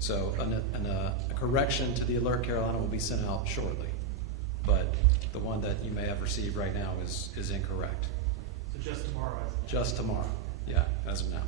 So a correction to the Alert Carolina will be sent out shortly, but the one that you may have received right now is incorrect. So just tomorrow? Just tomorrow, yeah, as of now.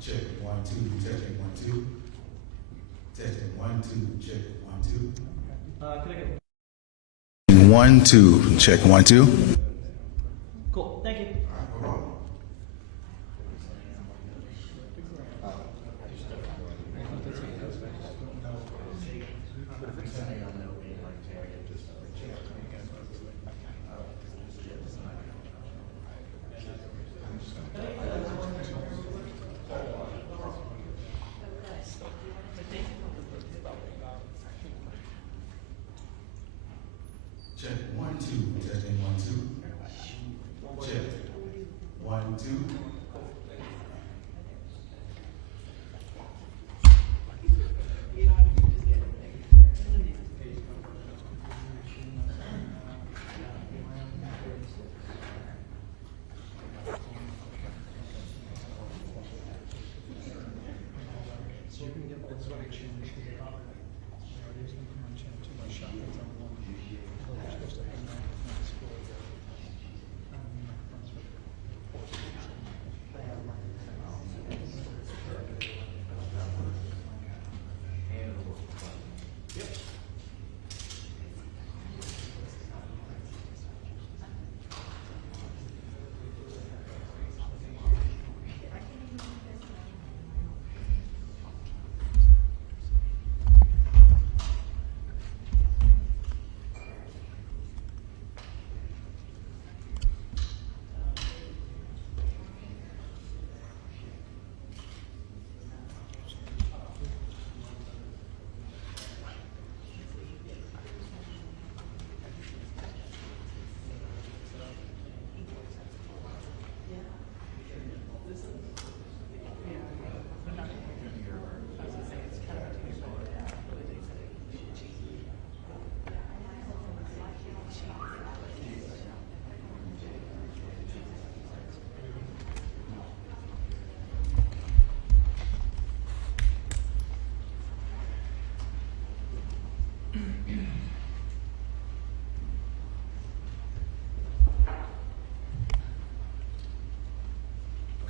Check 1 2, testing 1 2. Testing 1 2, check 1 2. Could I get 1 2, check 1 2. cool? Thank you. Check 1 2, testing 1 2. Check 1 2.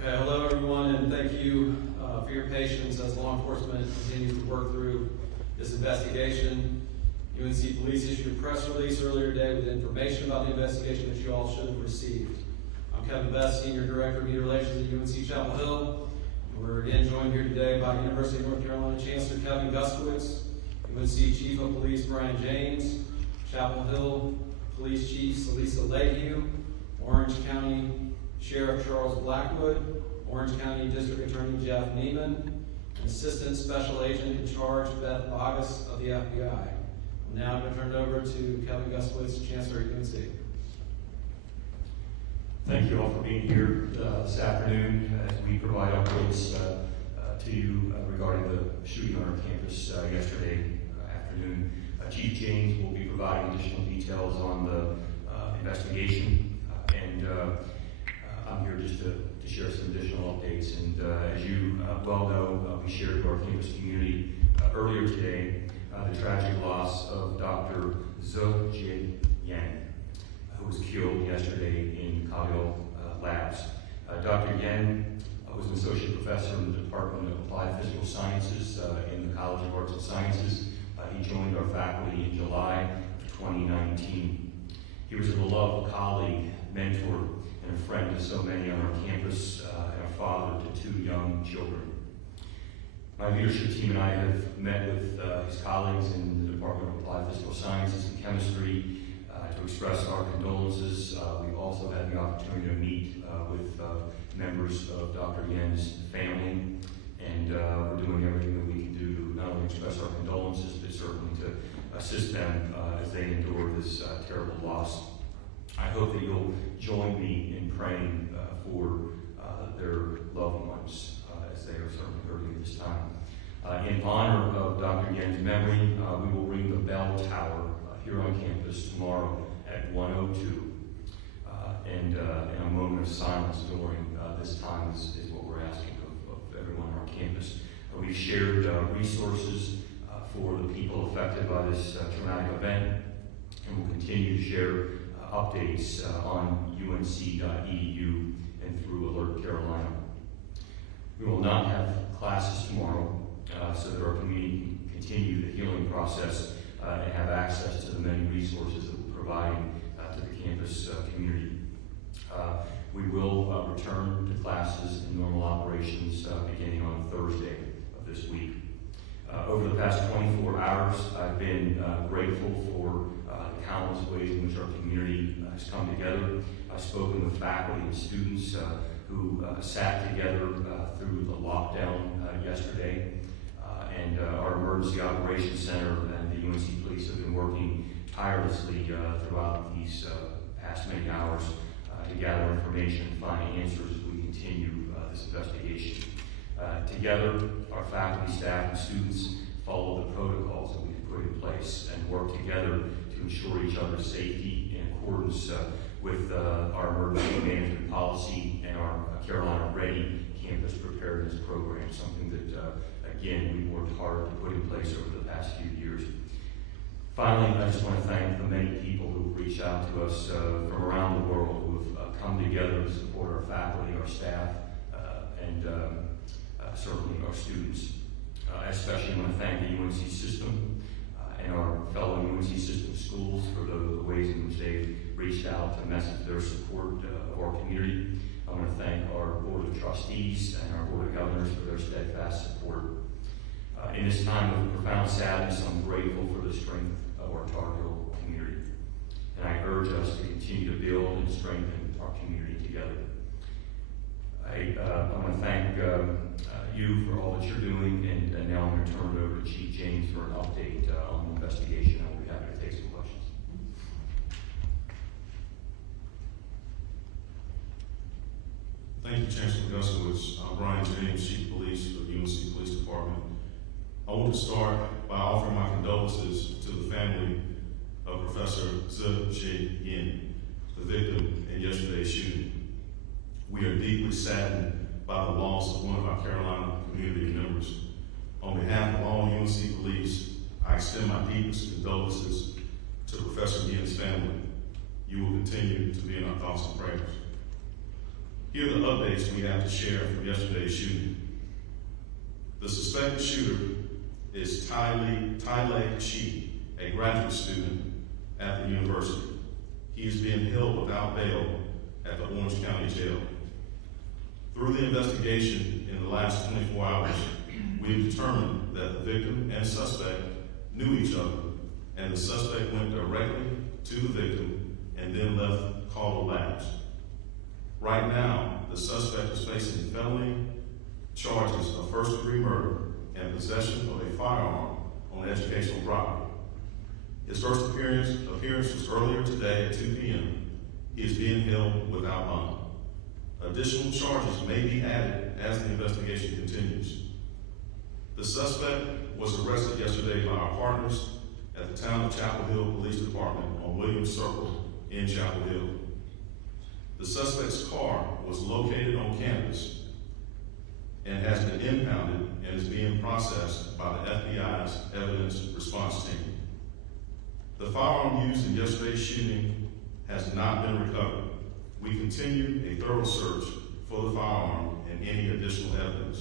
Okay, hello everyone, and thank you for your patience as law enforcement continues to work through this investigation. UNC Police issued a press release earlier today with information about the investigation that you all should have received. I'm Kevin Best, Senior Director of Media Relations at UNC Chapel Hill. We're again joined here today by University of North Carolina Chancellor Kevin Guskowitz, UNC Chief of Police Brian James, Chapel Hill Police Chief Salisa Leahy, Orange County Sheriff Charles Blackwood, Orange County District Attorney Jeff Neiman, and Assistant Special Agent in Charge Beth Bogus of the FBI. I'm now going to turn it over to Kevin Guskowitz, Chancellor at UNC. Thank you all for being here this afternoon as we provide updates to you regarding the shooting on our campus yesterday afternoon. Chief James will be providing additional details on the investigation, and I'm here just to share some additional updates. And as you well know, we shared with our campus community earlier today the tragic loss of Dr. Zhe Yang, who was killed yesterday in Caldwell Labs. Dr. Yen was an associate professor in the Department of Applied Physical Sciences in the College of Arts and Sciences. He joined our faculty in July 2019. He was a beloved colleague, mentor, and a friend to so many on our campus, and a father to 2 young children. My leadership team and I have met with his colleagues in the Department of Applied Physical Sciences and Chemistry to express our condolences. We've also had the opportunity to meet with members of Dr. Yen's family, and we're doing everything that we can do to not only express our condolences, but certainly to assist them as they endure this terrible loss. I hope that you'll join me in praying for their loved ones as they are certainly hurting at this time. In honor of Dr. Yen's memory, we will ring the bell tower here on campus tomorrow at 1:02. And a moment of silence during this time is what we're asking of everyone on our campus. We've shared resources for the people affected by this traumatic event, and we'll continue to share updates on unc.edu and through Alert Carolina. We will not have classes tomorrow, so that our community can continue the healing process and have access to the many resources that we're providing to the campus community. We will return to classes in normal operations beginning on Thursday of this week. Over the past 24 hours, I've been grateful for the countless ways in which our community has come together. I've spoken with faculty and students who sat together through the lockdown yesterday. And our Emergency Operations Center and the UNC Police have been working tirelessly throughout these past many hours to gather information and find answers as we continue this investigation. Together, our faculty, staff, and students follow the protocols that we've put in place and work together to ensure each other's safety in accordance with our emergency management policy and our Carolina Ready campus preparedness program, something that, again, we've worked hard to put in place over the past few years. Finally, I just want to thank the many people who've reached out to us from around the world who have come together to support our faculty, our staff, and certainly our students. I especially want to thank the UNC system and our fellow UNC system schools for the ways in which they've reached out to message their support of our community. I want to thank our Board of Trustees and our Board of Governors for their steadfast support. In this time of profound sadness, I'm grateful for the strength of our Tar Heel community. And I urge us to continue to build and strengthen our community together. I want to thank you for all that you're doing, and now I'm going to turn it over to Chief James for an update on the investigation. I will be happy to take some questions. Thank you, Chancellor Gusowitz. I'm Brian James, Chief of Police for the UNC Police Department. I want to start by offering my condolences to the family of Professor Tailei Qi, the victim in yesterday's shooting. We are deeply saddened by the loss of one of our Carolina community members. On behalf of all UNC Police, I extend my deepest condolences to Professor Qin's family. You will continue to be in our thoughts and prayers. Here are the updates we have to share from yesterday's shooting. The suspected shooter is Tailei Qi, a graduate student at the university. He is being held without bail at the Orange County Jail. Through the investigation in the last 24 hours, we have determined that the victim and suspect knew each other, and the suspect went directly to the victim and then left Tailei Labs. Right now, the suspect is facing felony charges of first-degree murder and possession of a firearm on educational property. His first appearance was earlier today at 2 p.m. He is being held without bond. Additional charges may be added as the investigation continues. The suspect was arrested yesterday by our partners at the Town of Chapel Hill Police Department on Williams Circle in Chapel Hill. The suspect's car was located on campus and has been impounded and is being processed by the FBI's evidence response team. The firearm used in yesterday's shooting has not been recovered. We continue a thorough search for the firearm and any additional evidence.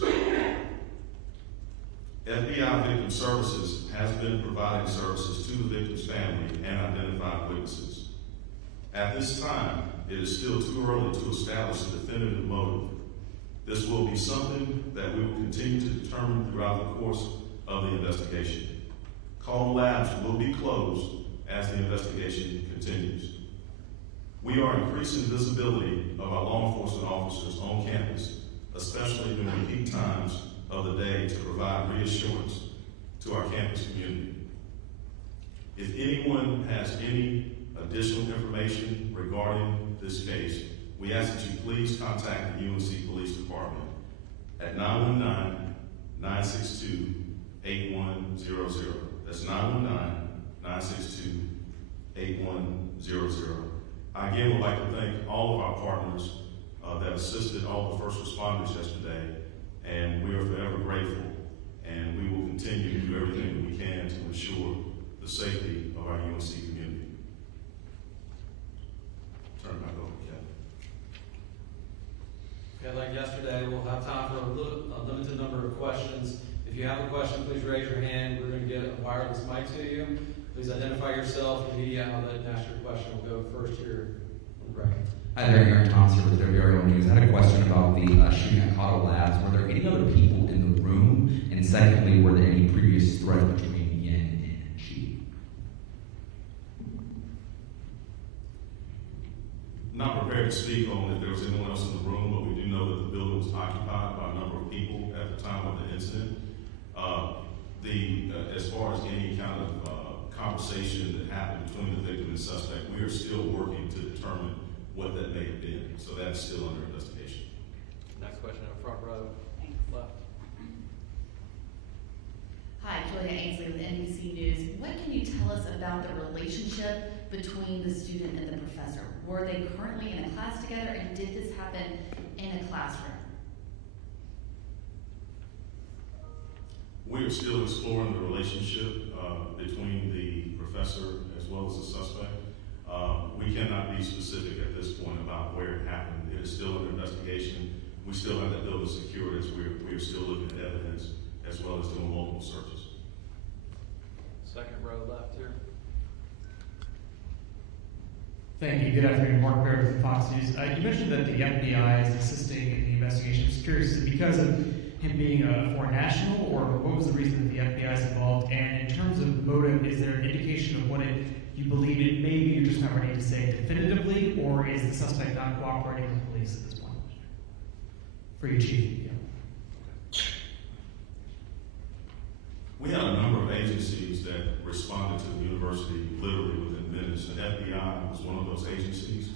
FBI Victim Services has been providing services to the victim's family and identified witnesses. At this time, it is still too early to establish a definitive motive. This will be something that we will continue to determine throughout the course of the investigation. Tailei Labs will be closed as the investigation continues. We are increasing visibility of our law enforcement officers on campus, especially during peak times of the day, to provide reassurance to our If anyone has any additional information regarding this case, we ask that you please contact the UNC Police Department at 919-962-8100. That's 919-962-8100. I again would like to thank all of our partners that assisted all the first responders yesterday, and we are forever grateful, and we will continue to do everything that we can to ensure the safety of our UNC community. Turn it back over to Kevin. Okay, like yesterday, we'll have time for a limited number of questions. If you have a question, please raise your hand. We're going to get a wireless mic to you. Please identify yourself, the media outlet, and ask your question. We'll go first here on the bracket. Hi there, Aaron Thomas here with WRO News. I had a question about the shooting at Cotto Labs. Were there any other people in the room? And secondly, were there any previous threats between Yin and Qi? Not prepared to speak on if there was anyone else in the room, but we do know that the building was occupied by a number of people at the time of the incident. As far as any kind of conversation that happened between the victim and suspect, we are still working to determine what that may have been. So that's still under investigation. Next question up front row. Left. Hi, Julia Ainsley with NBC News. What can you tell us about the relationship between the student and the professor? Were they currently in a class together, and did this happen in a classroom? We are still exploring the relationship between the professor as well as the suspect. We cannot be specific at this point about where it happened. It is still under investigation. We still have that building secured as we are still looking at evidence as well as doing multiple searches. Second row left here. Thank you. Good afternoon. Mark Baird with Fox News. You mentioned that the FBI is assisting in the investigation. I'm just curious, is it because of him being a foreign national, or what was the reason that the FBI is involved? And in terms of motive, is there an indication of what you believe it may be? You're just not ready to say definitively, or is the suspect not cooperating with police at this point? For you, Chief. Yeah. We had a number of agencies that responded to the university literally within minutes. The FBI was one of those agencies.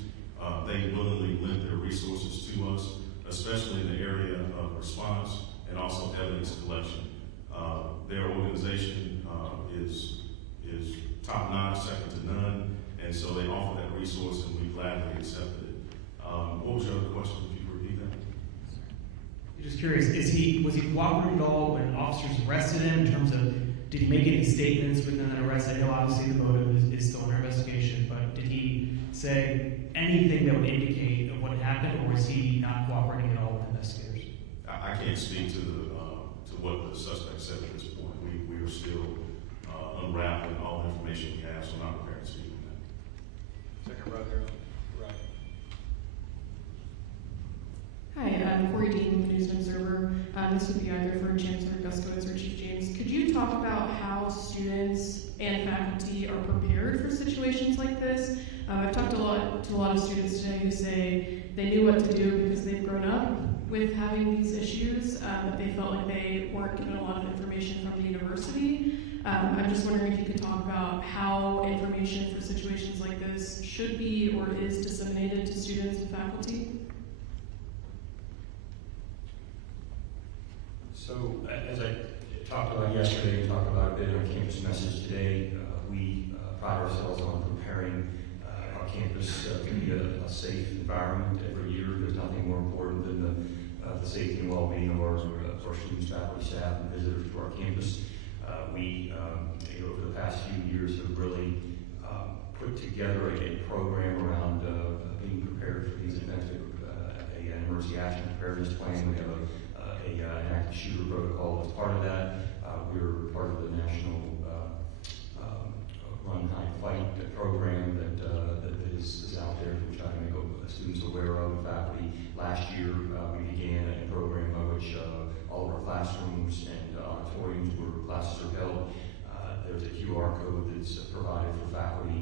They willingly lent their resources to us, especially in the area of response and also evidence collection. Their organization is top-notch, second to none, and so they offer that resource, and we gladly accepted it. What was your other question? If you could repeat that. I'm just curious, was he cooperating at all when officers arrested him, in terms of, did he make any statements within that arrest? I know obviously the motive is still under investigation, but did he say anything that would indicate of what happened, or was he not cooperating at all with investigators? I can't speak to what the suspect said at this point. We are still unraveling all the information we have, so I'm not prepared to speak on that. Second row here. Right. Hi, I'm Corey Dean with the News and Observer. This would be either for Chancellor Guskowitz or Chief James. Could you talk about how students and faculty are prepared for situations like this? I've talked to a lot of students today who say they knew what to do because they've grown up with having these issues, but they felt like they weren't given a lot of information from the university. I'm just wondering if you could talk about how information for situations like this should be or is disseminated to students and faculty. So, as I talked about yesterday, we talked about a bit in our campus message today, we pride ourselves on preparing our campus to be a safe environment every year. There's nothing more important than the safety and well-being of our students, faculty, staff, and visitors to our campus. We, over the past few years, have really put together a program around being prepared for these events. An emergency action preparedness plan. We have an active shooter protocol as part of that. We're part of the national Run, Hide, Fight program that is out there, which I make students aware of, faculty. Last year, we began a program by which all of our classrooms and auditoriums where classes are held, there's a QR code that's provided for faculty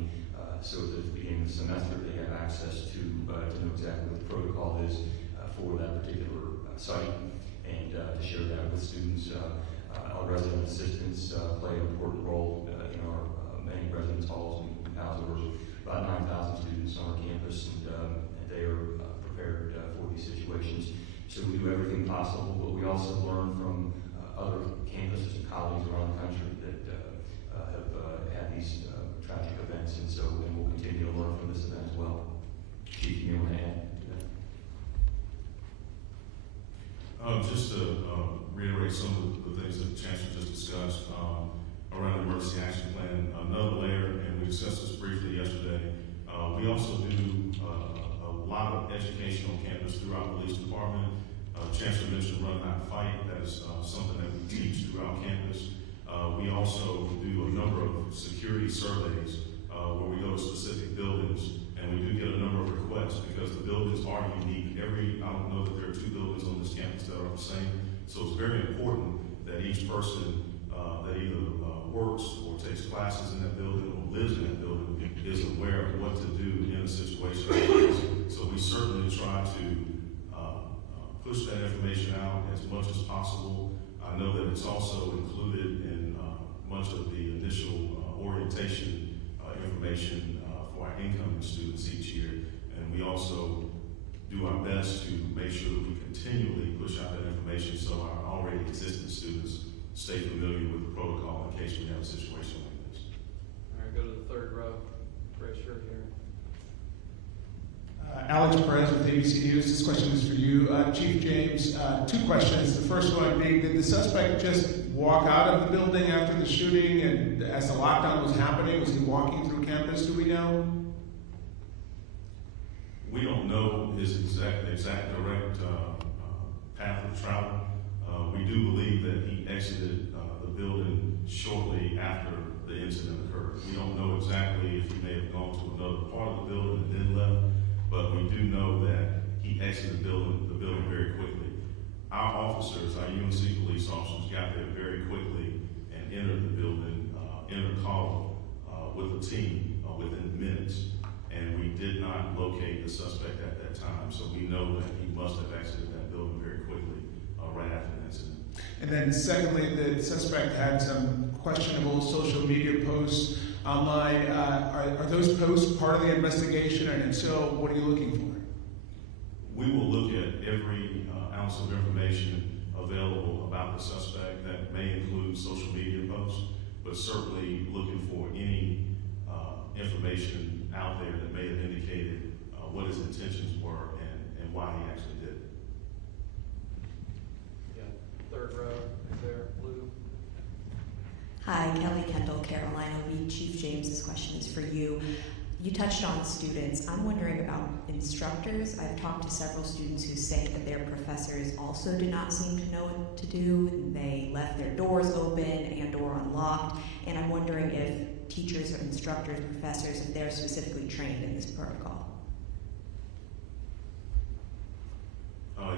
so that at the beginning of the semester they have access to know exactly what the protocol is for that particular site, and to share that with students. Our resident assistants play an important role in our many residence halls. We house over about 9,000 students on our campus, and they are prepared for these situations. So we do everything possible, but we also learn from other campuses and colleagues around the country that have had these tragic events, and we'll continue to learn from this event as well. Chief, you want to add to that? Just to reiterate some of the things that the Chancellor just discussed around the emergency action plan, another layer, and we discussed this briefly yesterday. We also do a lot of education on campus through our police department. Chancellor mentioned Run Not Fight. That is something that we teach throughout campus. We also do a number of security surveys where we go to specific buildings, and we do get a number of requests because the buildings are unique. I don't know that there are 2 buildings on this campus that are the same, so it's very important that each person that either works or takes classes in that building or lives in that building is aware of what to do in a situation like this. So we certainly try to push that information out as much as possible. I know that it's also included in much of the initial orientation information for our incoming students each year. And we also do our best to make sure that we continually push out that information so our already existing students stay familiar with the protocol in case we have a situation like this. All right, go to the third row. Red shirt here. Alex Perez with ABC News. This question is for you, Chief James. 2 questions. The first one being, did the suspect just walk out of the building after the shooting, and as the lockdown was happening, was he walking through campus? Do we know? We don't know his exact direct path of travel. We do believe that he exited the building shortly after the incident occurred. We don't know exactly if he may have gone to another part of the building and then left, but we do know that he exited the building very quickly. Our officers, our UNC police officers, got there very quickly and entered the building, entered call with the team within minutes. And we did not locate the suspect at that time, so we know that he must have exited that building very quickly right after the incident. And then secondly, the suspect had some questionable social media posts online. Are those posts part of the investigation, and if so, what are you looking for? We will look at every ounce of information available about the suspect. That may include social media posts, but certainly looking for any information out there that may have indicated what his intentions were and why he actually did it. Yeah, third row there, blue. Hi, Kelly Kendall, Carolina Lead. Chief James, this question is for you. You touched on students. I'm wondering about instructors. I've talked to several students who say that their professors also do not seem to know what to do. They left their doors open and or unlocked. And I'm wondering if teachers or instructors, professors, if they're specifically trained in this protocol.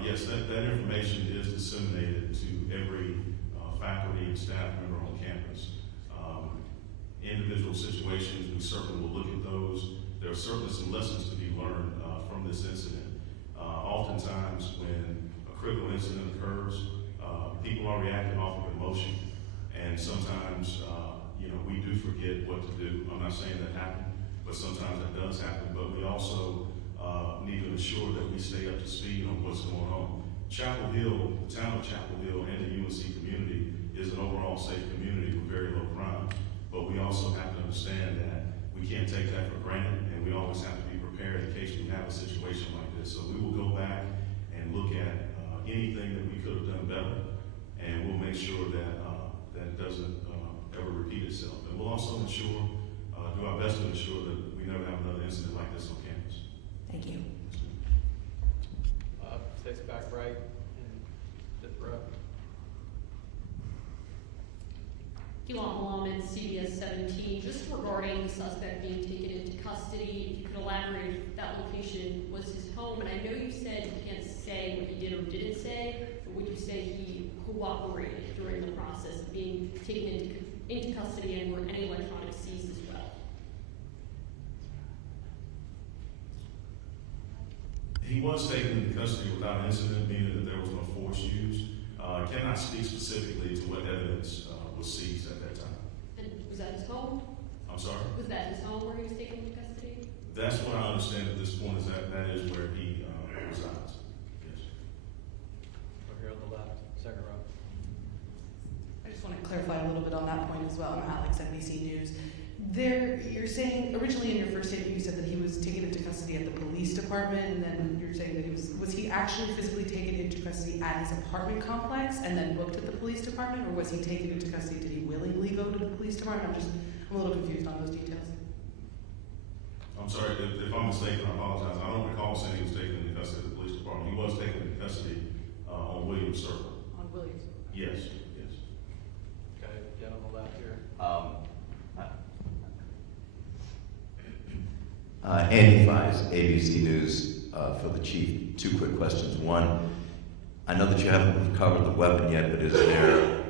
Yes, that information is disseminated to every faculty and staff member on campus. Individual situations, we certainly will look at those. There are certainly some lessons to be learned from this incident. Oftentimes when a critical incident occurs, people are reacting off of emotion. And sometimes, we do forget what to do. I'm not saying that happened, but sometimes that does happen. But we also need to ensure that we stay up to speed on what's going on. Chapel Hill, the town of Chapel Hill and the UNC community is an overall safe community with very low crime. But we also have to understand that we can't take that for granted, and we always have to be prepared in case we have a situation like this. So we will go back and look at anything that we could have done better, and we'll make sure that that doesn't ever repeat itself. And we'll also ensure, do our best to ensure that we never have another incident like this on campus. Thank you. Takes back right and fifth row. Elon Muhammad, CBS 17, just regarding the suspect being taken into custody, if you could elaborate if that location was his home. And I know you said you can't say what he did or didn't say, but would you say he cooperated during the process of being taken into custody, and were any electronics seized as well? He was taken into custody without incident, meaning that there was no force used. I cannot speak specifically to what evidence was seized at that time. And was that his home? I'm sorry? That's what I understand at this point, is that is where he resides. Yes. Over here on the left, second row. I just want to clarify a little bit on that point as well. I'm Alex, NBC News. You're saying, originally in your first statement, you said that he was taken into custody at the police department, and then you're saying that was he actually physically taken into custody at his apartment complex and then booked at the police department, or was he taken into custody? Did he willingly go to the police department? I'm a little confused on those details. I'm sorry, if I'm mistaken, I apologize. I don't recall saying he was taken into custody of the police department. He was taken into custody on Williams Circle. On Williams. Yes. Okay, down on the left here. Andy Fies, ABC News, for the chief. Two quick questions. One, I know that you haven't recovered the weapon yet, but is there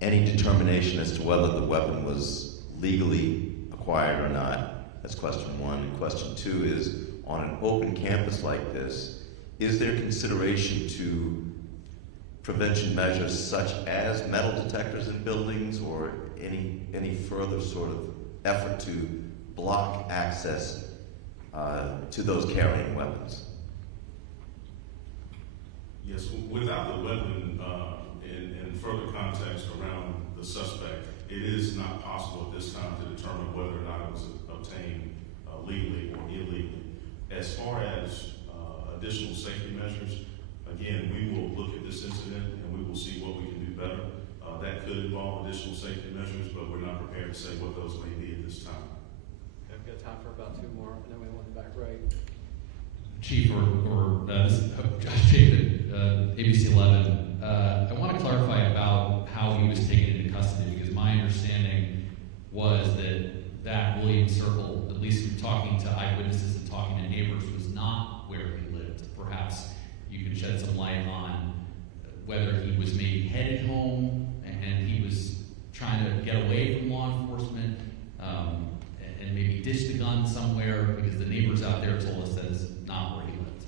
any determination as to whether the weapon was legally acquired or not? That's question one. And question two is, on an open campus like this, is there consideration to prevention measures such as metal detectors in buildings, or any further sort of effort to block access to those carrying weapons? Yes, without the weapon in further context around the suspect, it is not possible at this time to determine whether or not it was obtained legally or illegally. As far as additional safety measures, again, we will look at this incident and we will see what we can do better. That could involve additional safety measures, but we're not prepared to say what those may be at this time. Okay, we've got time for about two more, and then we want the back right. Chief this is Josh Chapin, ABC 11. I want to clarify about how he was taken into custody, because my understanding was that Williams Circle, at least from talking to eyewitnesses and talking to neighbors, was not where he lived. Perhaps you could shed some light on whether he was maybe headed home and he was trying to get away from law enforcement, and maybe ditched the gun somewhere, because the neighbors out there told us that is not where he lived.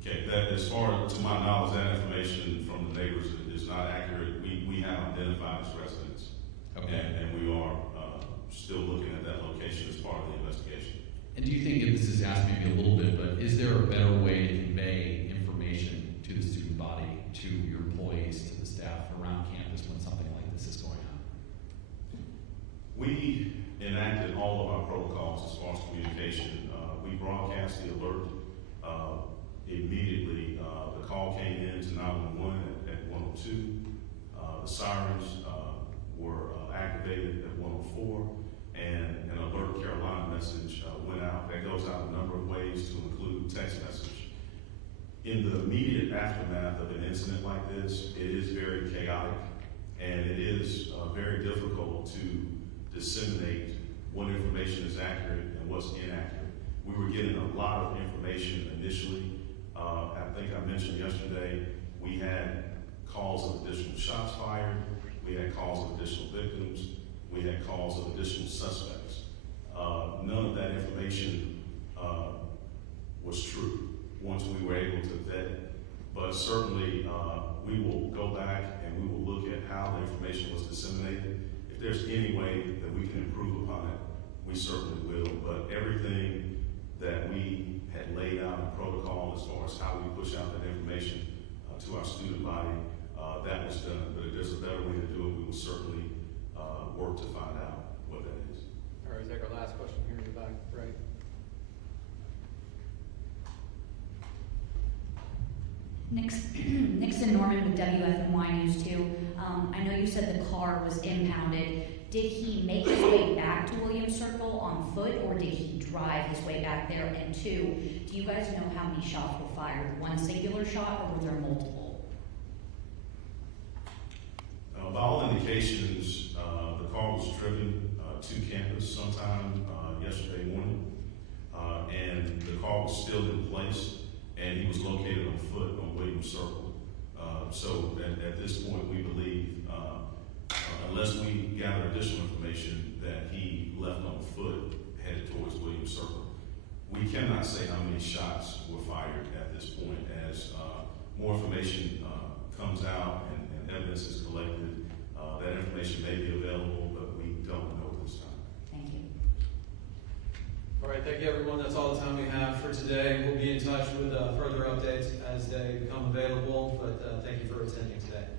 Okay, that, as far to my knowledge, that information from the neighbors is not accurate. We have identified his residence. Okay. And we are still looking at that location as part of the investigation. And do you think, if this is asked maybe a little bit, but is there a better way to convey information to the student body, to your employees, to the staff around campus when something like this is going on? We enacted all of our protocols as far as communication. We broadcast the alert immediately. The call came in to 911 at 102. The sirens were activated at 104, and an Alert Carolina message went out. That goes out a number of ways, to include text message. In the immediate aftermath of an incident like this, it is very chaotic, and it is very difficult to disseminate what information is accurate and what's inaccurate. We were getting a lot of information initially. I think I mentioned yesterday, we had calls of additional shots fired, we had calls of additional victims, we had calls of additional suspects. None of that information was true once we were able to vet it. But certainly we will go back and we will look at how the information was disseminated. If there's any way that we can improve upon it, we certainly will. But everything that we had laid out in protocol as far as how we push out that information to our student body, that was done. But if there's a better way to do it, we will certainly work to find out what that is. All right, take our last question here in the back right. Nixon Norman with WFNY News 2. I know you said the car was impounded. Did he make his way back to Williams Circle on foot, or did he drive his way back there? And two, do you guys know how many shots were fired? One singular shot, or were there multiple? By all indications, the car was driven to campus sometime yesterday morning, and the car was still in place, and he was located on foot on Williams Circle. So at this point, we believe, unless we gather additional information, that he left on foot headed towards Williams Circle. We cannot say how many shots were fired at this point. As more information comes out and evidence is collected, that information may be available, but we don't know at this time. thank you everyone. That's all the time we have for today. We'll be in touch with further updates as they become available, but thank you for attending today.